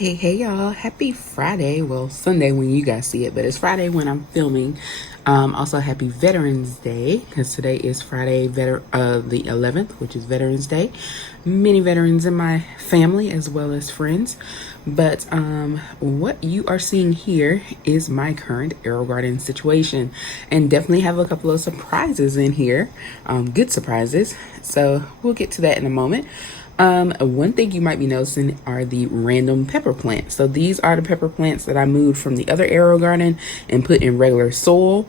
Hey y'all, happy Friday. Well, Sunday when you guys see it, but it's Friday when I'm filming. Also happy Veterans Day, because today is Friday, the 11th, which is Veterans Day. Many veterans in my family as well as friends. But what you are seeing here is my current Aerogarden situation, and definitely have a couple of surprises in here, good surprises. So we'll get to that in a moment. One thing you might be noticing are the random pepper plants. So these are the pepper plants that I moved from the other Aerogarden and put in regular soil.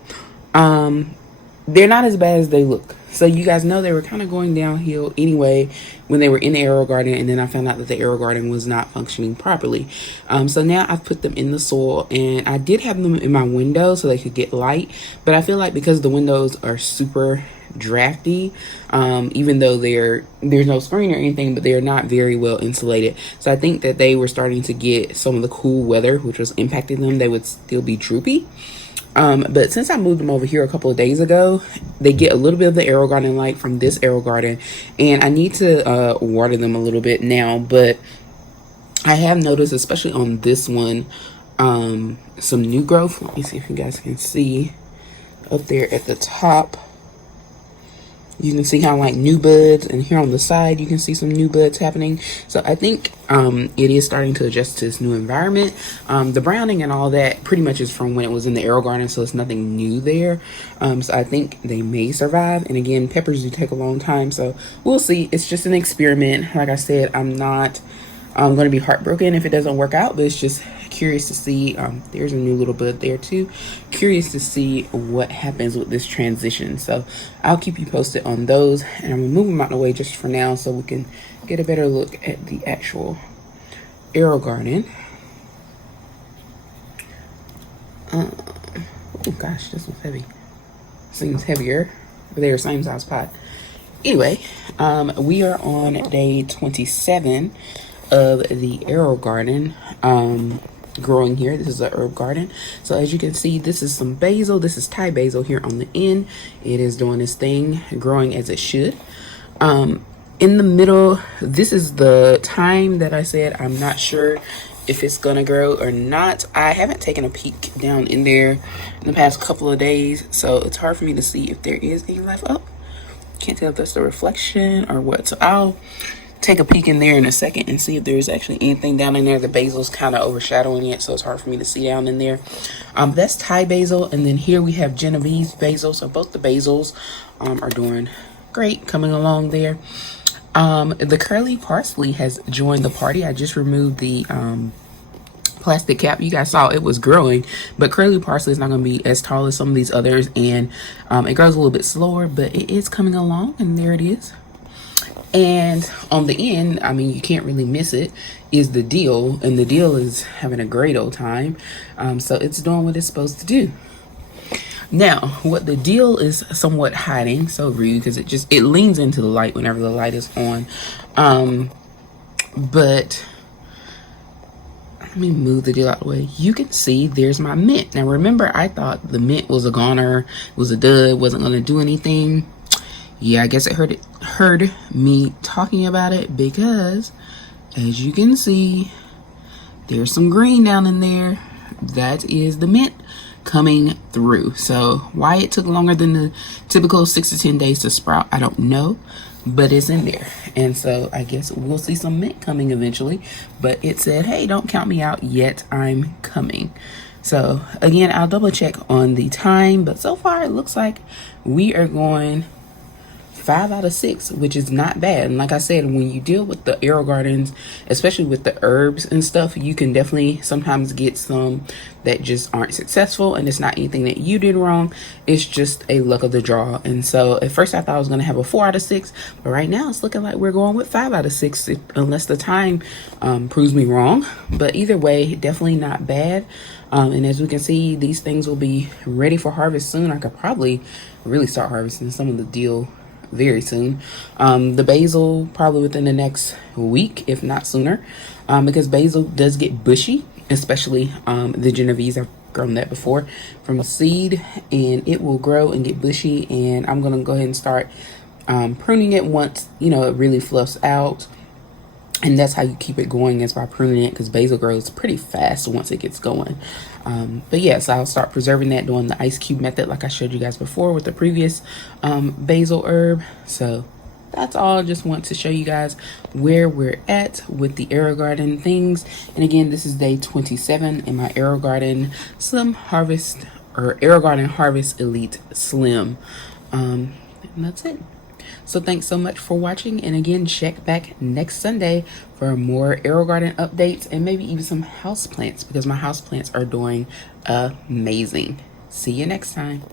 They're not as bad as they look. So you guys know they were kind of going downhill anyway when they were in the Aerogarden, and then I found out that the Aerogarden was not functioning properly. So now I've put them in the soil, and I did have them in my window so they could get light, but I feel like because the windows are super drafty, even though there's no screen or anything, but they're not very well insulated. So I think that they were starting to get some of the cool weather, which was impacting them. They would still be droopy. But since I moved them over here a couple of days ago, they get a little bit of the Aerogarden light from this Aerogarden, and I need to water them a little bit now. But I have noticed, especially on this one, some new growth. Let me see if you guys can see up there at the top. You can see how like new buds, and here on the side you can see some new buds happening. So I think it is starting to adjust to this new environment. The browning and all that pretty much is from when it was in the Aerogarden, so it's nothing new there. So I think they may survive. And again, peppers do take a long time, so we'll see. It's just an experiment. Like I said, I'm going to be heartbroken if it doesn't work out, but it's just curious to see. There's a new little bud there too. Curious to see what happens with this transition. So I'll keep you posted on those, and I'm gonna move them out of the way just for now so we can get a better look at the actual Aerogarden. Oh gosh, this one's heavy. Seems heavier, but they're same size pot. Anyway, we are on day 27 of the Aerogarden growing here. This is a herb garden. So as you can see, this is some basil. This is Thai basil here on the end. It is doing its thing, growing as it should. In the middle, this is the time that I said I'm not sure if it's gonna grow or not. I haven't taken a peek down in there in the past couple of days, so it's hard for me to see if there is any life up. Can't tell if that's the reflection or what. So I'll take a peek in there in a second and see if there's actually anything down in there. The basil's kind of overshadowing it, so it's hard for me to see down in there. That's Thai basil, and then here we have Genovese basil. So both the basils are doing great, coming along there. The curly parsley has joined the party. I just removed the plastic cap. You guys saw it was growing, but curly parsley is not going to be as tall as some of these others, and it grows a little bit slower, but it is coming along, and there it is. And on the end, I mean, you can't really miss it, is the dill, and the dill is having a great old time. So it's doing what it's supposed to do. Now, what the dill is somewhat hiding, so rude, because it leans into the light whenever the light is on. But let me move the dill out of the way. You can see there's my mint. Now remember, I thought the mint was a goner, was a dud, wasn't going to do anything. Yeah, I guess it heard me talking about it, because as you can see, there's some green down in there. That is the mint coming through. So why it took longer than the typical 6 to 10 days to sprout, I don't know, but it's in there. And so I guess we'll see some mint coming eventually, but it said, hey, don't count me out yet, I'm coming. So again, I'll double check on the time, but so far it looks like we are going 5 out of 6, which is not bad. And like I said, when you deal with the Aerogardens, especially with the herbs and stuff, you can definitely sometimes get some that just aren't successful, and it's not anything that you did wrong, it's just a luck of the draw. And so at first I thought I was going to have a 4 out of 6, but right now it's looking like we're going with 5 out of 6, unless the time proves me wrong. But either way, definitely not bad. And as we can see, these things will be ready for harvest soon. I could probably really start harvesting some of the dill very soon. The basil probably within the next week, if not sooner, because basil does get bushy, especially the Genovese. I've grown that before from a seed, and it will grow and get bushy, and I'm gonna go ahead and start pruning it once it really fluffs out. And that's how you keep it going, is by pruning it, because basil grows pretty fast once it gets going. But yes, I'll start preserving that, doing the ice cube method like I showed you guys before with the previous basil herb. So that's all. Just want to show you guys where we're at with the Aerogarden things. And again, this is day 27 in my Aerogarden Slim Harvest, or Aerogarden Harvest Elite Slim. And that's it. So thanks so much for watching, and again, check back next Sunday for more Aerogarden updates and maybe even some houseplants, because my houseplants are doing amazing. See you next time.